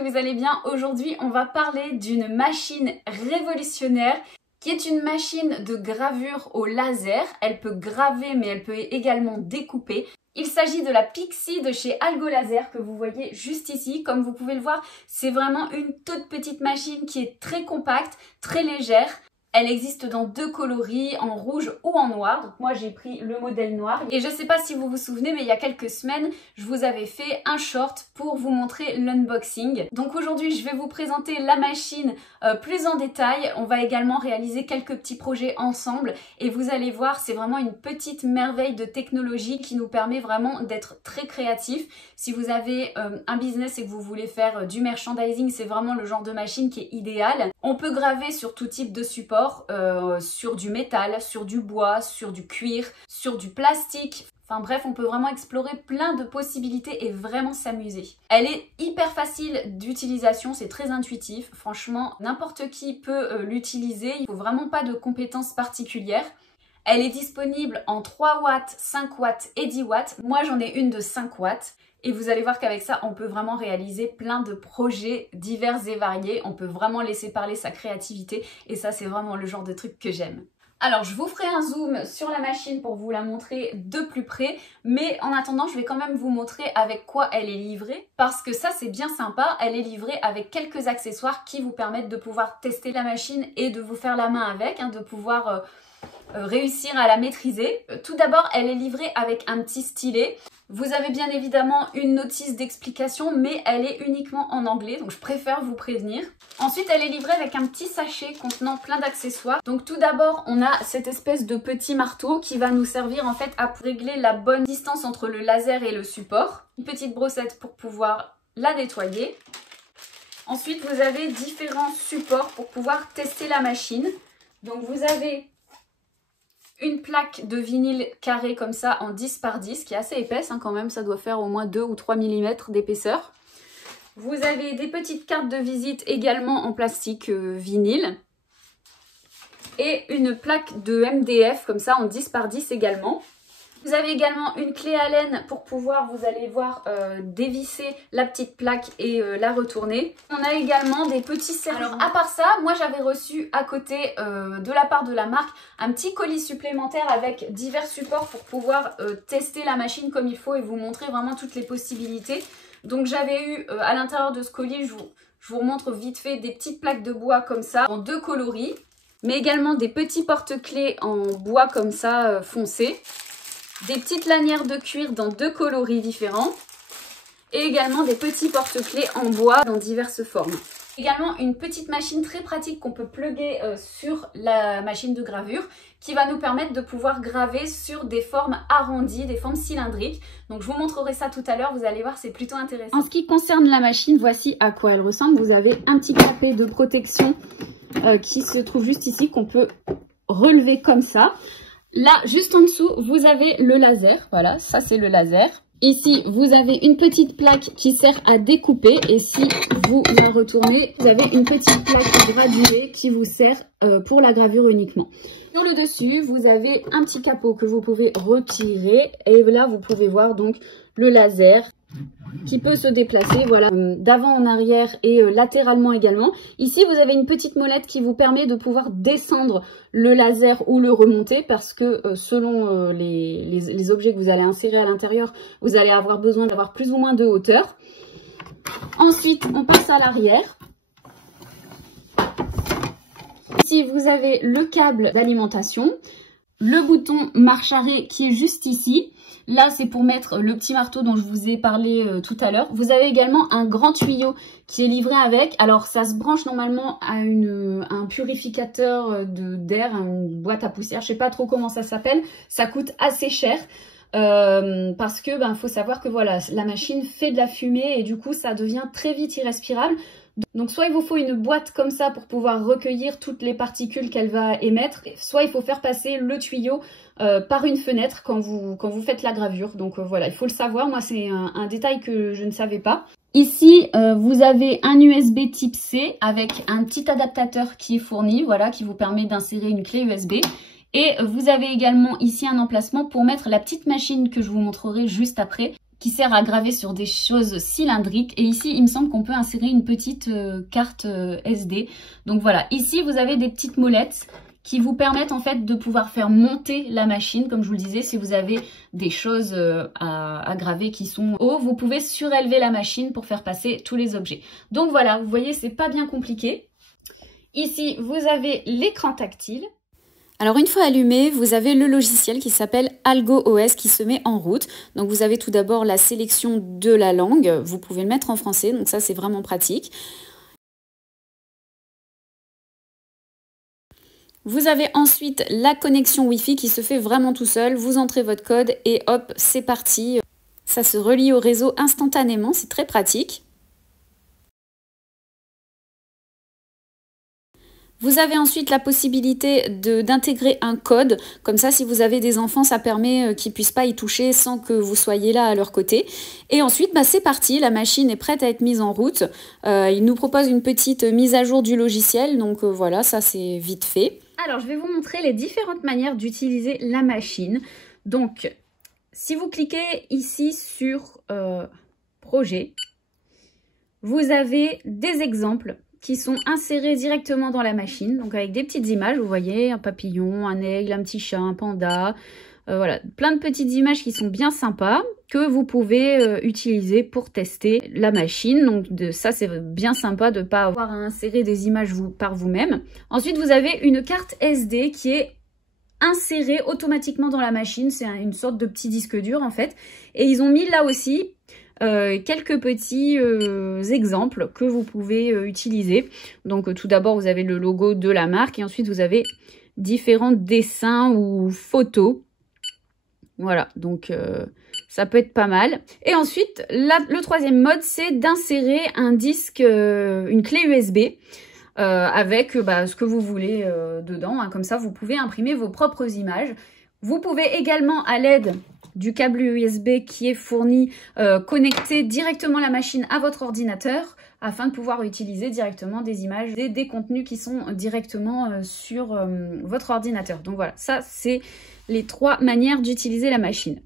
que vous allez bien. Aujourd'hui, on va parler d'une machine révolutionnaire qui est une machine de gravure au laser. Elle peut graver, mais elle peut également découper. Il s'agit de la Pixie de chez Algo Laser que vous voyez juste ici. Comme vous pouvez le voir, c'est vraiment une toute petite machine qui est très compacte, très légère. Elle existe dans deux coloris, en rouge ou en noir. Donc moi j'ai pris le modèle noir. Et je ne sais pas si vous vous souvenez, mais il y a quelques semaines, je vous avais fait un short pour vous montrer l'unboxing. Donc aujourd'hui je vais vous présenter la machine plus en détail. On va également réaliser quelques petits projets ensemble. Et vous allez voir, c'est vraiment une petite merveille de technologie qui nous permet vraiment d'être très créatifs. Si vous avez un business et que vous voulez faire du merchandising, c'est vraiment le genre de machine qui est idéal. On peut graver sur tout type de support. Sur du métal, sur du bois, sur du cuir, sur du plastique. Enfin bref, on peut vraiment explorer plein de possibilités et vraiment s'amuser. Elle est hyper facile d'utilisation, c'est très intuitif. Franchement, n'importe qui peut l'utiliser. Il ne faut vraiment pas de compétences particulières. Elle est disponible en 3 watts, 5 watts et 10 watts. Moi, j'en ai une de 5 watts. Et vous allez voir qu'avec ça, on peut vraiment réaliser plein de projets divers et variés. On peut vraiment laisser parler sa créativité. Et ça, c'est vraiment le genre de truc que j'aime. Alors, je vous ferai un zoom sur la machine pour vous la montrer de plus près. Mais en attendant, je vais quand même vous montrer avec quoi elle est livrée. Parce que ça, c'est bien sympa. Elle est livrée avec quelques accessoires qui vous permettent de pouvoir tester la machine et de vous faire la main avec, de pouvoir réussir à la maîtriser. Tout d'abord, elle est livrée avec un petit stylet. Vous avez bien évidemment une notice d'explication, mais elle est uniquement en anglais, donc je préfère vous prévenir. Ensuite, elle est livrée avec un petit sachet contenant plein d'accessoires. Donc tout d'abord, on a cette espèce de petit marteau qui va nous servir en fait à régler la bonne distance entre le laser et le support. Une petite brossette pour pouvoir la nettoyer. Ensuite, vous avez différents supports pour pouvoir tester la machine. Donc vous avez une plaque de vinyle carré comme ça en 10 par 10 qui est assez épaisse quand même, ça doit faire au moins 2 ou 3 mm d'épaisseur. Vous avez des petites cartes de visite également en plastique vinyle. Et une plaque de MDF comme ça en 10 par 10 également. Vous avez également une clé Allen pour pouvoir, vous allez voir, dévisser la petite plaque et la retourner. On a également des petits serre-joints. Alors à part ça, moi j'avais reçu à côté de la part de la marque un petit colis supplémentaire avec divers supports pour pouvoir tester la machine comme il faut et vous montrer vraiment toutes les possibilités. Donc j'avais eu à l'intérieur de ce colis, je vous remontre vite fait, des petites plaques de bois comme ça en deux coloris. Mais également des petits porte-clés en bois comme ça foncé. Des petites lanières de cuir dans deux coloris différents et également des petits porte-clés en bois dans diverses formes. Également une petite machine très pratique qu'on peut plugger sur la machine de gravure qui va nous permettre de pouvoir graver sur des formes arrondies, des formes cylindriques. Donc je vous montrerai ça tout à l'heure, vous allez voir, c'est plutôt intéressant. En ce qui concerne la machine, voici à quoi elle ressemble. Vous avez un petit capet de protection qui se trouve juste ici qu'on peut relever comme ça. Là, juste en dessous, vous avez le laser. Voilà, ça c'est le laser. Ici, vous avez une petite plaque qui sert à découper. Et si vous la retournez, vous avez une petite plaque graduée qui vous sert pour la gravure uniquement. Sur le dessus, vous avez un petit capot que vous pouvez retirer. Et là, vous pouvez voir donc le laser qui peut se déplacer, voilà, d'avant en arrière et latéralement également. Ici, vous avez une petite molette qui vous permet de pouvoir descendre le laser ou le remonter parce que selon les objets que vous allez insérer à l'intérieur, vous allez avoir besoin d'avoir plus ou moins de hauteur. Ensuite, on passe à l'arrière. Ici, vous avez le câble d'alimentation, le bouton marche-arrêt qui est juste ici. Là, c'est pour mettre le petit marteau dont je vous ai parlé tout à l'heure. Vous avez également un grand tuyau qui est livré avec. Alors, ça se branche normalement à un purificateur d'air, une boîte à poussière. Je sais pas trop comment ça s'appelle. Ça coûte assez cher. Parce que faut savoir que voilà, la machine fait de la fumée et du coup, ça devient très vite irrespirable. Donc soit il vous faut une boîte comme ça pour pouvoir recueillir toutes les particules qu'elle va émettre, soit il faut faire passer le tuyau par une fenêtre quand vous faites la gravure. Donc voilà, il faut le savoir, moi c'est un détail que je ne savais pas. Ici, vous avez un USB type C avec un petit adaptateur qui est fourni, voilà, qui vous permet d'insérer une clé USB. Et vous avez également ici un emplacement pour mettre la petite machine que je vous montrerai juste après. qui sert à graver sur des choses cylindriques. Et ici, il me semble qu'on peut insérer une petite carte SD. Donc voilà, ici, vous avez des petites molettes qui vous permettent en fait de pouvoir faire monter la machine. Comme je vous le disais, si vous avez des choses à graver qui sont hauts, vous pouvez surélever la machine pour faire passer tous les objets. Donc voilà, vous voyez, c'est pas bien compliqué. Ici, vous avez l'écran tactile. Alors une fois allumé, vous avez le logiciel qui s'appelle AlgoOS qui se met en route. Donc vous avez tout d'abord la sélection de la langue. Vous pouvez le mettre en français, donc ça c'est vraiment pratique. Vous avez ensuite la connexion Wi-Fi qui se fait vraiment tout seul. Vous entrez votre code et hop, c'est parti. Ça se relie au réseau instantanément, c'est très pratique. Vous avez ensuite la possibilité d'intégrer un code. Comme ça, si vous avez des enfants, ça permet qu'ils ne puissent pas y toucher sans que vous soyez là à leur côté. Et ensuite, c'est parti. La machine est prête à être mise en route. Il nous propose une petite mise à jour du logiciel. Donc voilà, ça c'est vite fait. Alors, je vais vous montrer les différentes manières d'utiliser la machine. Donc, si vous cliquez ici sur Projet, vous avez des exemples qui sont insérés directement dans la machine, donc avec des petites images, vous voyez, un papillon, un aigle, un petit chat, un panda, voilà, plein de petites images qui sont bien sympas, que vous pouvez utiliser pour tester la machine. Donc ça, c'est bien sympa de ne pas avoir à insérer des images par vous-même. Ensuite, vous avez une carte SD qui est insérée automatiquement dans la machine, c'est une sorte de petit disque dur en fait, et ils ont mis là aussi quelques petits exemples que vous pouvez utiliser. Donc tout d'abord vous avez le logo de la marque et ensuite vous avez différents dessins ou photos. Voilà, donc ça peut être pas mal. Et ensuite le troisième mode, c'est d'insérer un disque, une clé USB avec ce que vous voulez dedans, hein. Comme ça vous pouvez imprimer vos propres images. Vous pouvez également, à l'aide du câble USB qui est fourni, connecter directement la machine à votre ordinateur afin de pouvoir utiliser directement des images, des contenus qui sont directement sur votre ordinateur. Donc voilà, ça c'est les trois manières d'utiliser la machine.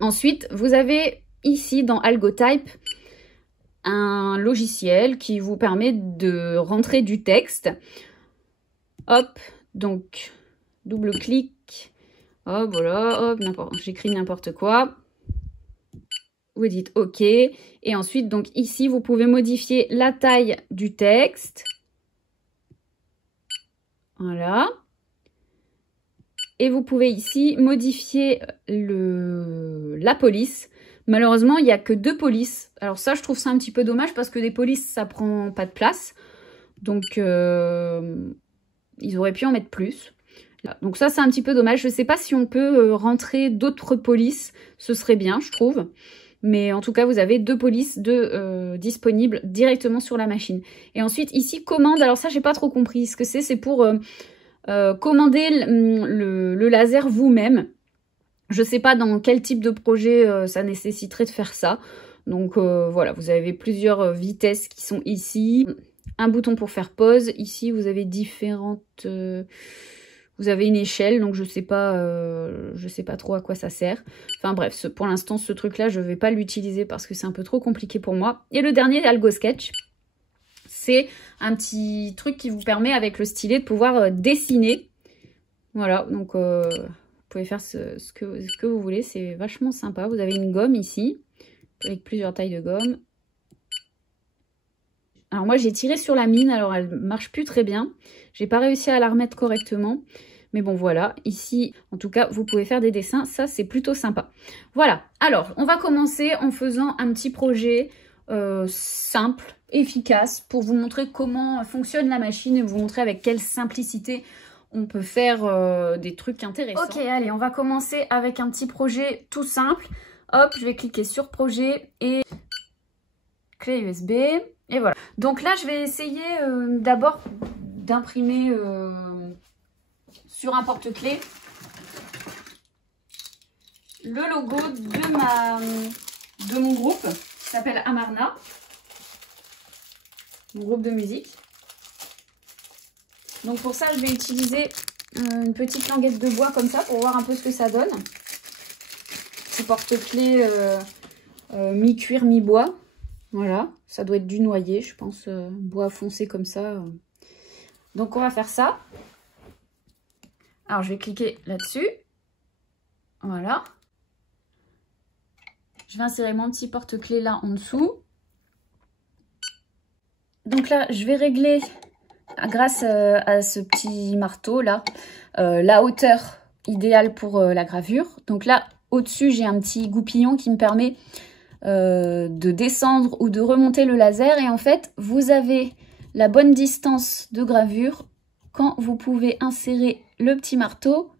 Ensuite, vous avez ici dans AlgoType un logiciel qui vous permet de rentrer du texte. Hop, donc double-clic. Hop, voilà, hop, j'écris n'importe quoi. Vous dites OK. Et ensuite, donc ici, vous pouvez modifier la taille du texte. Voilà. Et vous pouvez ici modifier la police. Malheureusement, il n'y a que 2 polices. Alors ça, je trouve ça un petit peu dommage parce que des polices, ça prend pas de place. Donc, ils auraient pu en mettre plus. Donc ça, c'est un petit peu dommage. Je ne sais pas si on peut rentrer d'autres polices. Ce serait bien, je trouve. Mais en tout cas, vous avez 2 polices disponibles directement sur la machine. Et ensuite, ici, commande. Alors ça, j'ai pas trop compris ce que c'est. C'est pour commander le laser vous-même. Je ne sais pas dans quel type de projet ça nécessiterait de faire ça. Donc voilà, vous avez plusieurs vitesses qui sont ici. Un bouton pour faire pause. Ici, vous avez différentes... vous avez une échelle, donc je sais pas trop à quoi ça sert. Enfin bref, pour l'instant, ce truc-là, je ne vais pas l'utiliser parce que c'est un peu trop compliqué pour moi. Et le dernier, AlgoSketch. C'est un petit truc qui vous permet, avec le stylet, de pouvoir dessiner. Voilà, donc... vous pouvez faire ce que vous voulez, c'est vachement sympa. Vous avez une gomme ici, avec plusieurs tailles de gomme. Alors moi j'ai tiré sur la mine, alors elle marche plus très bien. J'ai pas réussi à la remettre correctement. Mais bon voilà, ici en tout cas vous pouvez faire des dessins, ça c'est plutôt sympa. Voilà, alors on va commencer en faisant un petit projet simple, efficace, pour vous montrer comment fonctionne la machine et vous montrer avec quelle simplicité on peut faire des trucs intéressants. Ok, allez, on va commencer avec un petit projet tout simple. Hop, je vais cliquer sur projet et clé USB. Et voilà. Donc là, je vais essayer d'abord d'imprimer sur un porte-clés le logo de mon groupe qui s'appelle Amarna, mon groupe de musique. Donc pour ça, je vais utiliser une petite languette de bois comme ça pour voir un peu ce que ça donne. Petit porte-clés mi-cuir, mi-bois. Voilà, ça doit être du noyer, je pense, bois foncé comme ça. Donc on va faire ça. Alors je vais cliquer là-dessus. Voilà. Je vais insérer mon petit porte-clés là en dessous. Donc là, je vais régler, grâce à ce petit marteau là, la hauteur idéale pour la gravure. Donc là, au-dessus, j'ai un petit goupillon qui me permet de descendre ou de remonter le laser. Et en fait, vous avez la bonne distance de gravure quand vous pouvez insérer le petit marteau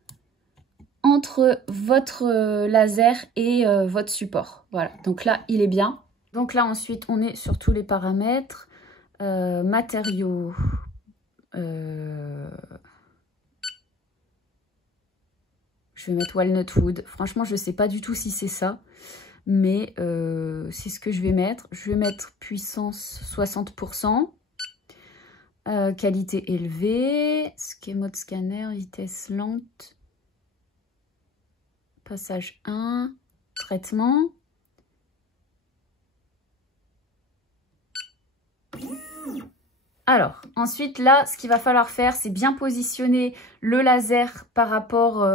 entre votre laser et votre support. Voilà, donc là, il est bien. Donc là, ensuite, on est sur tous les paramètres. Matériaux. Je vais mettre walnut wood. Franchement, je ne sais pas du tout si c'est ça. Mais c'est ce que je vais mettre. Je vais mettre puissance 60%. Qualité élevée. Mode scanner, vitesse lente. Passage 1. Traitement. Alors, ensuite, là, ce qu'il va falloir faire, c'est bien positionner le laser par rapport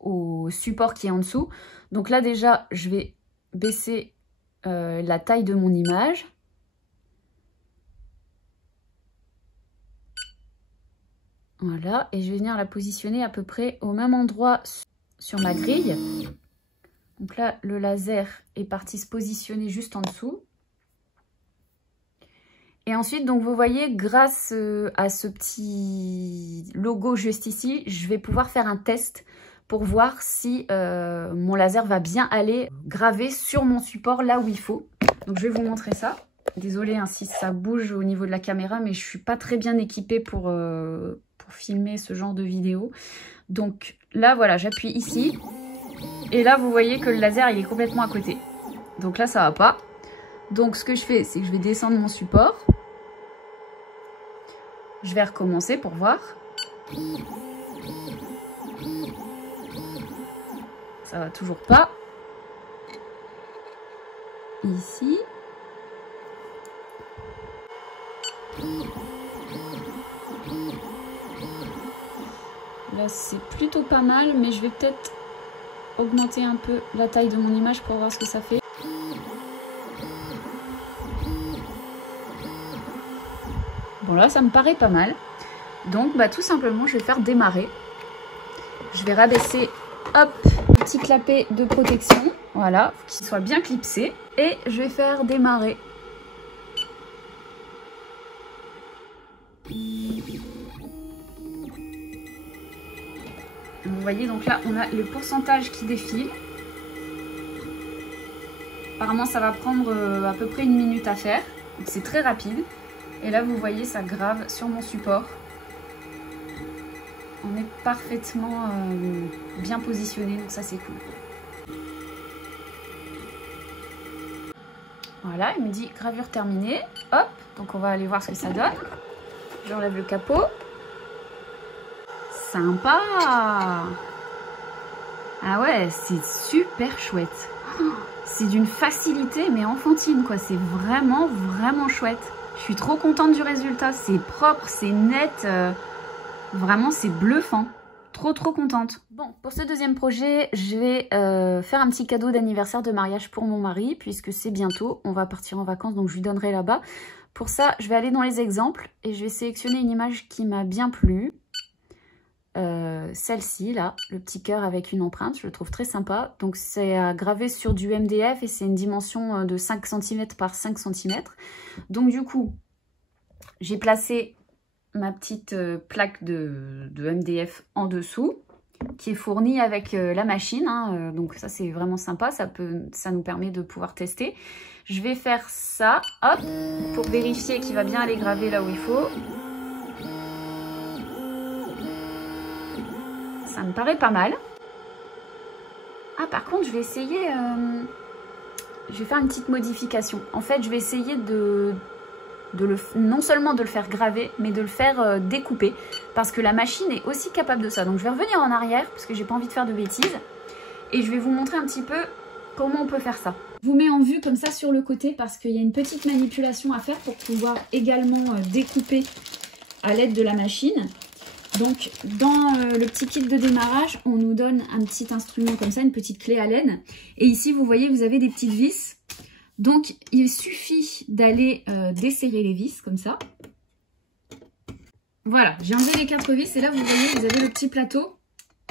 au support qui est en dessous. Donc là, déjà, je vais baisser la taille de mon image. Voilà, et je vais venir la positionner à peu près au même endroit sur ma grille. Donc là, le laser est parti se positionner juste en dessous. Et ensuite, donc vous voyez, grâce à ce petit logo juste ici, je vais pouvoir faire un test pour voir si mon laser va bien aller graver sur mon support là où il faut. Donc je vais vous montrer ça. Désolée hein, si ça bouge au niveau de la caméra, mais je ne suis pas très bien équipée pour filmer ce genre de vidéo. Donc là, voilà, j'appuie ici. Et là, vous voyez que le laser, il est complètement à côté. Donc là, ça va pas. Donc ce que je fais, c'est que je vais descendre mon support. Je vais recommencer pour voir. Ça va toujours pas. Ici. Là, c'est plutôt pas mal, mais je vais peut-être augmenter un peu la taille de mon image pour voir ce que ça fait. Bon là, ça me paraît pas mal. Donc, bah, tout simplement, je vais faire démarrer. Je vais rabaisser, hop, le petit clapet de protection. Voilà, qu'il soit bien clipsé. Et je vais faire démarrer. Vous voyez, donc là, on a le pourcentage qui défile. Apparemment, ça va prendre à peu près 1 minute à faire. Donc, c'est très rapide. Et là, vous voyez, ça grave sur mon support. On est parfaitement bien positionné, donc ça, c'est cool. Voilà, il me dit gravure terminée. Hop, donc on va aller voir ce que ça donne. J'enlève le capot. Sympa! Ah ouais, c'est super chouette. C'est d'une facilité, mais enfantine, quoi. C'est vraiment, vraiment chouette. Je suis trop contente du résultat. C'est propre, c'est net. Vraiment, c'est bluffant. Trop, trop contente. Bon, pour ce deuxième projet, je vais faire un petit cadeau d'anniversaire de mariage pour mon mari, puisque c'est bientôt. On va partir en vacances, donc je lui donnerai là-bas. Pour ça, je vais aller dans les exemples et je vais sélectionner une image qui m'a bien plu. Celle-ci, là, le petit cœur avec une empreinte, je le trouve très sympa. Donc c'est gravé sur du MDF et c'est une dimension de 5 cm par 5 cm. Donc du coup, j'ai placé ma petite plaque de MDF en dessous, qui est fournie avec la machine. Hein, donc ça, c'est vraiment sympa, ça nous permet de pouvoir tester. Je vais faire ça, hop, pour vérifier qu'il va bien aller graver là où il faut. Ça me paraît pas mal. Ah, par contre, je vais essayer... je vais faire une petite modification. En fait, je vais essayer non seulement de le faire graver, mais de le faire découper. Parce que la machine est aussi capable de ça. Donc, je vais revenir en arrière, parce que j'ai pas envie de faire de bêtises. Et je vais vous montrer un petit peu comment on peut faire ça. Je vous mets en vue comme ça sur le côté parce qu'il y a une petite manipulation à faire pour pouvoir également découper à l'aide de la machine. Donc dans le petit kit de démarrage, on nous donne un petit instrument comme ça, une petite clé Allen. Et ici, vous voyez, vous avez des petites vis. Donc il suffit d'aller desserrer les vis comme ça. Voilà, j'ai enlevé les 4 vis et là, vous voyez, vous avez le petit plateau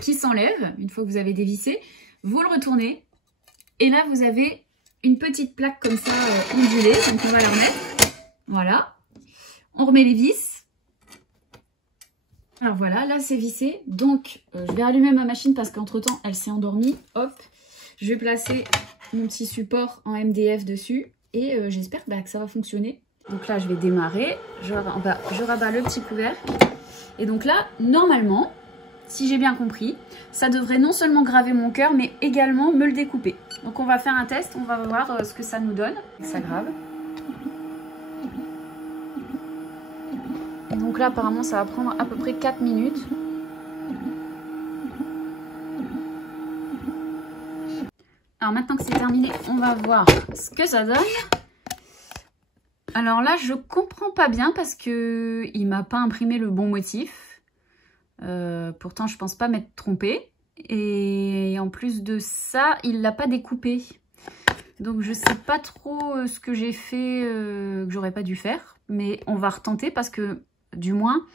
qui s'enlève une fois que vous avez dévissé. Vous le retournez et là, vous avez une petite plaque comme ça ondulée. Donc on va la remettre. Voilà. On remet les vis. Alors voilà, là c'est vissé. Donc je vais allumer ma machine parce qu'entre temps elle s'est endormie. Hop, je vais placer mon petit support en MDF dessus et j'espère que ça va fonctionner. Donc là je vais démarrer, je rabats le petit couvercle. Et donc là, normalement, si j'ai bien compris, ça devrait non seulement graver mon cœur mais également me le découper. Donc on va faire un test, on va voir ce que ça nous donne. Ça grave. Donc là, apparemment, ça va prendre à peu près 4 minutes. Alors maintenant que c'est terminé, on va voir ce que ça donne. Alors là, je comprends pas bien parce que il m'a pas imprimé le bon motif. Pourtant, je pense pas m'être trompée. Et en plus de ça, il l'a pas découpé. Donc je sais pas trop ce que j'ai fait, que j'aurais pas dû faire. Mais on va retenter parce que du moins,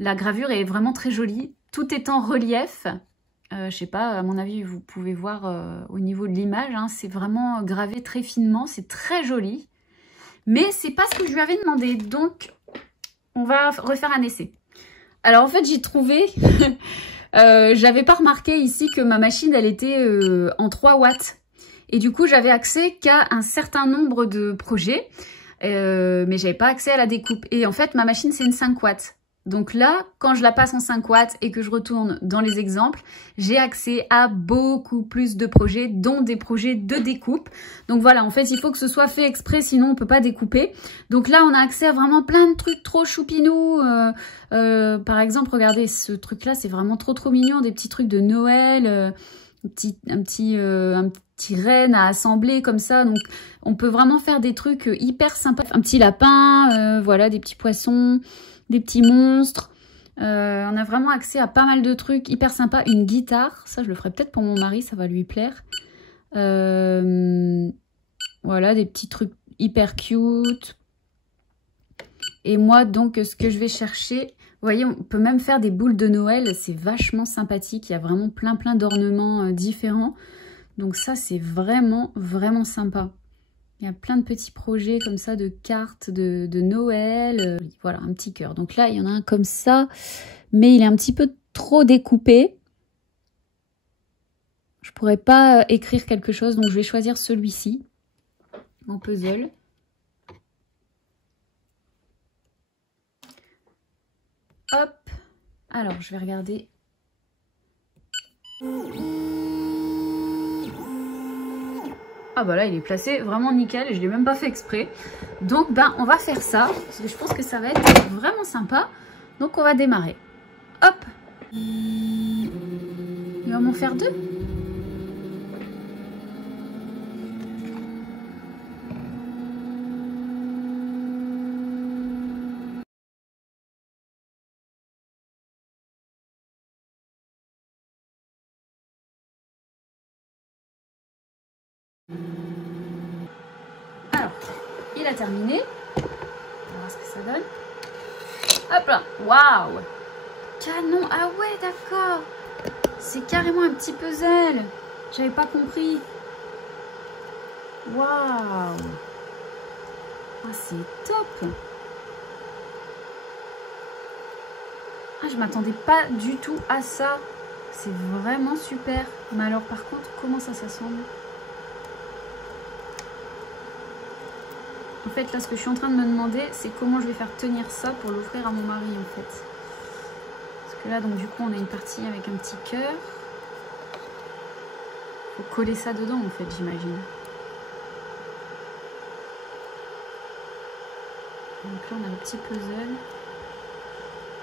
la gravure est vraiment très jolie. Tout est en relief. Je sais pas, à mon avis, vous pouvez voir au niveau de l'image. Hein, c'est vraiment gravé très finement. C'est très joli. Mais c'est pas ce que je lui avais demandé. Donc, on va refaire un essai. Alors, en fait, j'ai trouvé... j'avais pas remarqué ici que ma machine, elle était en 3 watts. Et du coup, j'avais accès qu'à un certain nombre de projets. Mais j'avais pas accès à la découpe. Et en fait, ma machine, c'est une 5 watts. Donc là, quand je la passe en 5 watts et que je retourne dans les exemples, j'ai accès à beaucoup plus de projets, dont des projets de découpe. Donc voilà, en fait, il faut que ce soit fait exprès, sinon on peut pas découper. Donc là, on a accès à vraiment plein de trucs trop choupinous. Par exemple, regardez, ce truc-là, c'est vraiment trop mignon. Des petits trucs de Noël, un petit renne à assembler comme ça. Donc on peut vraiment faire des trucs hyper sympas. Un petit lapin, voilà, des petits poissons, des petits monstres. On a vraiment accès à pas mal de trucs hyper sympas. Une guitare, ça je le ferai peut-être pour mon mari, ça va lui plaire. Voilà, des petits trucs hyper cute. Et moi donc ce que je vais chercher, vous voyez, on peut même faire des boules de Noël, c'est vachement sympathique. Il y a vraiment plein d'ornements différents. Donc ça, c'est vraiment sympa. Il y a plein de petits projets comme ça, de cartes de Noël. Voilà, un petit cœur. Donc là, il y en a un comme ça, mais il est un petit peu trop découpé. Je pourrais pas écrire quelque chose, donc je vais choisir celui-ci, en puzzle. Hop, alors je vais regarder. Ah bah là il est placé vraiment nickel et je l'ai même pas fait exprès. Donc ben on va faire ça, parce que je pense que ça va être vraiment sympa. Donc on va démarrer. Hop. Il va m'en faire 2. Alors, il a terminé. On va voir ce que ça donne. Hop là. Waouh. Canon. Ah ouais, d'accord. C'est carrément un petit puzzle. J'avais pas compris. Waouh. Ah, c'est top. Ah, je m'attendais pas du tout à ça. C'est vraiment super. Mais alors, par contre, comment ça s'assemble ? En fait, là, ce que je suis en train de me demander, c'est comment je vais faire tenir ça pour l'offrir à mon mari, en fait. Parce que là, donc, du coup, on a une partie avec un petit cœur. Faut coller ça dedans, en fait, j'imagine. Donc là, on a le petit puzzle.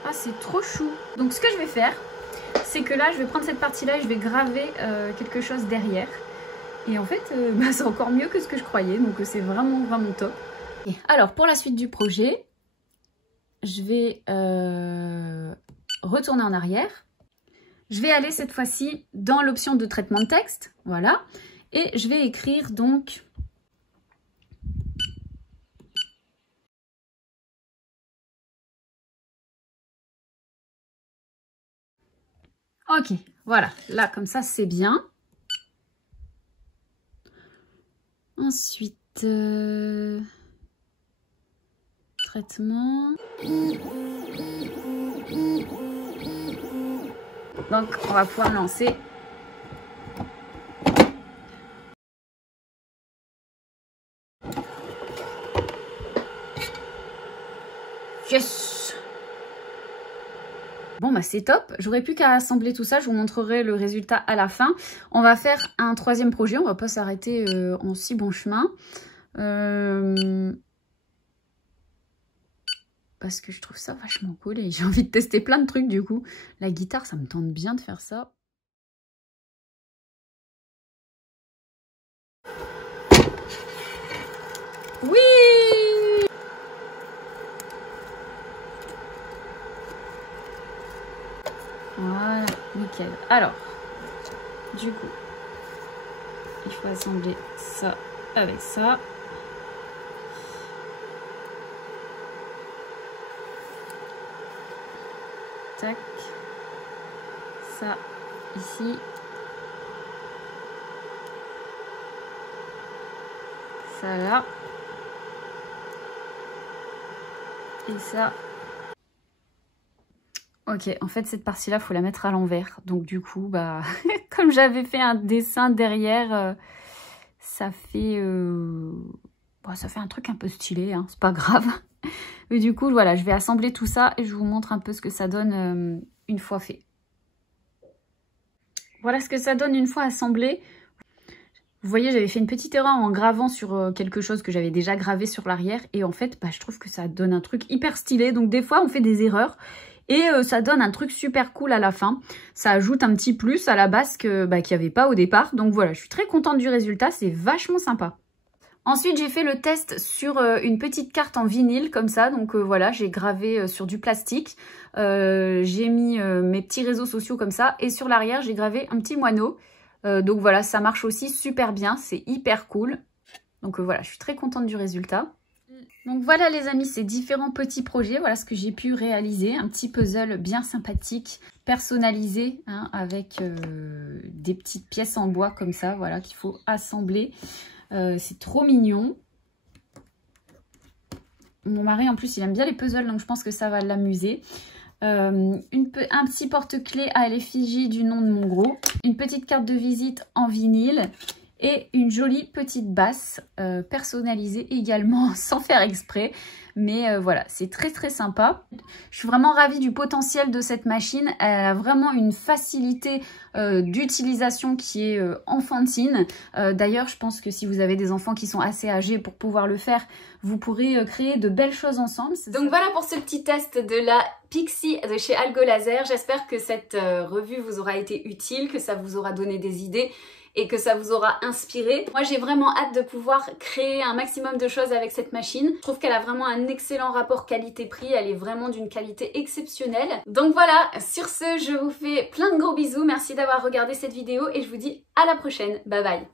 Ah, c'est trop chou. Donc, ce que je vais faire, c'est que là, je vais prendre cette partie-là et je vais graver quelque chose derrière. Et en fait, c'est encore mieux que ce que je croyais, donc c'est vraiment, vraiment top. Et alors, pour la suite du projet, je vais retourner en arrière. Je vais aller cette fois-ci dans l'option de traitement de texte, voilà. Et je vais écrire donc... Ok, voilà, là comme ça c'est bien. Ensuite, traitement. Donc on va pouvoir lancer. Yes! Bon bah c'est top, j'aurais plus qu'à assembler tout ça, je vous montrerai le résultat à la fin. On va faire un troisième projet, on va pas s'arrêter en si bon chemin. Parce que je trouve ça vachement cool et j'ai envie de tester plein de trucs du coup. La guitare, ça me tente bien de faire ça. Oui! Voilà, nickel. Alors, du coup, il faut assembler ça avec ça. Tac. Ça, ici. Ça là. Et ça. Ok, en fait cette partie-là, faut la mettre à l'envers. Donc du coup, bah, comme j'avais fait un dessin derrière, ça fait un truc un peu stylé, hein, c'est pas grave. Mais du coup, voilà, je vais assembler tout ça et je vous montre un peu ce que ça donne une fois fait. Voilà ce que ça donne une fois assemblé. Vous voyez, j'avais fait une petite erreur en gravant sur quelque chose que j'avais déjà gravé sur l'arrière. Et en fait, bah, je trouve que ça donne un truc hyper stylé. Donc des fois, on fait des erreurs. Et ça donne un truc super cool à la fin. Ça ajoute un petit plus à la base qu'il n'y avait pas au départ. Donc voilà, je suis très contente du résultat. C'est vachement sympa. Ensuite, j'ai fait le test sur une petite carte en vinyle comme ça. Donc voilà, j'ai gravé sur du plastique. J'ai mis mes petits réseaux sociaux comme ça. Et sur l'arrière, j'ai gravé un petit moineau. Donc voilà, ça marche aussi super bien. C'est hyper cool. Donc voilà, je suis très contente du résultat. Donc voilà les amis, ces différents petits projets, voilà ce que j'ai pu réaliser. Un petit puzzle bien sympathique, personnalisé, hein, avec des petites pièces en bois comme ça, voilà, qu'il faut assembler. C'est trop mignon. Mon mari en plus il aime bien les puzzles, donc je pense que ça va l'amuser. Un petit porte-clés à l'effigie du nom de mon gros. Une petite carte de visite en vinyle. Et une jolie petite basse personnalisée également sans faire exprès. Mais voilà, c'est très très sympa. Je suis vraiment ravie du potentiel de cette machine. Elle a vraiment une facilité d'utilisation qui est enfantine. D'ailleurs, je pense que si vous avez des enfants qui sont assez âgés pour pouvoir le faire, vous pourrez créer de belles choses ensemble. Donc voilà pour ce petit test de la Pixie de chez Algo Laser. J'espère que cette revue vous aura été utile, que ça vous aura donné des idées et que ça vous aura inspiré. Moi j'ai vraiment hâte de pouvoir créer un maximum de choses avec cette machine. Je trouve qu'elle a vraiment un excellent rapport qualité-prix, elle est vraiment d'une qualité exceptionnelle. Donc voilà, sur ce je vous fais plein de gros bisous, merci d'avoir regardé cette vidéo et je vous dis à la prochaine, bye bye.